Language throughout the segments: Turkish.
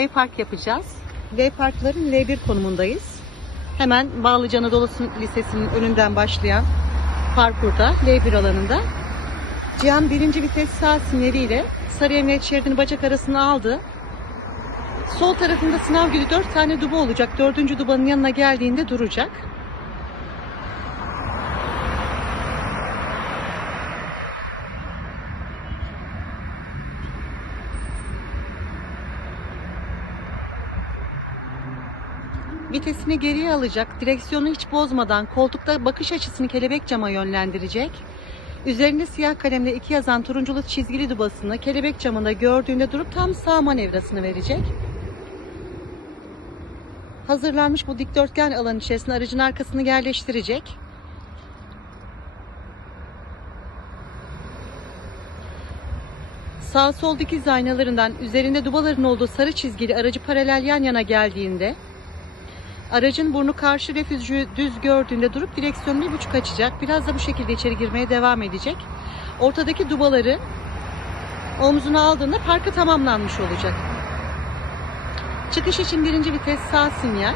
L park yapacağız. L parkların L1 konumundayız. Hemen Bağlıca Anadolu Lisesi'nin önünden başlayan parkurda L1 alanında. Cihan birinci vites sağ sinyaliyle Sarı Emniyet Şeridi'ni bacak arasına aldı. Sol tarafında sınav günü 4 tane duba olacak. Dördüncü dubanın yanına geldiğinde duracak. Vitesini geriye alacak. Direksiyonu hiç bozmadan koltukta bakış açısını kelebek cama yönlendirecek. Üzerinde siyah kalemle iki yazan turunculu çizgili dubasını kelebek camında gördüğünde durup tam sağ manevrasını verecek. Hazırlanmış bu dikdörtgen alan içerisine aracın arkasını yerleştirecek. Sağ sol dikiz aynalarından üzerinde dubaların olduğu sarı çizgili aracı paralel yan yana geldiğinde Aracın burnu karşı refüjü düz gördüğünde durup direksiyonu bir buçuk açacak. Biraz da bu şekilde içeri girmeye devam edecek. Ortadaki dubaları omzuna aldığında parkı tamamlanmış olacak. Çıkış için birinci vites sağ sinyal.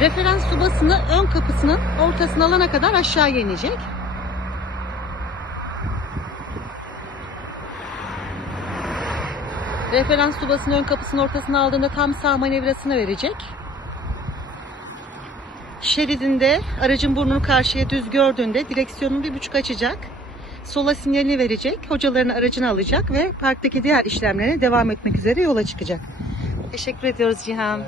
Referans dubasını ön kapısının ortasına alana kadar aşağı inecek. Referans tubasının ön kapısının ortasına aldığında tam sağ manevrasını verecek. Şeridinde aracın burnunu karşıya düz gördüğünde direksiyonunu bir buçuk açacak. Sola sinyalini verecek. Hocalarını aracına alacak ve parktaki diğer işlemlerine devam etmek üzere yola çıkacak. Teşekkür ediyoruz Cihan.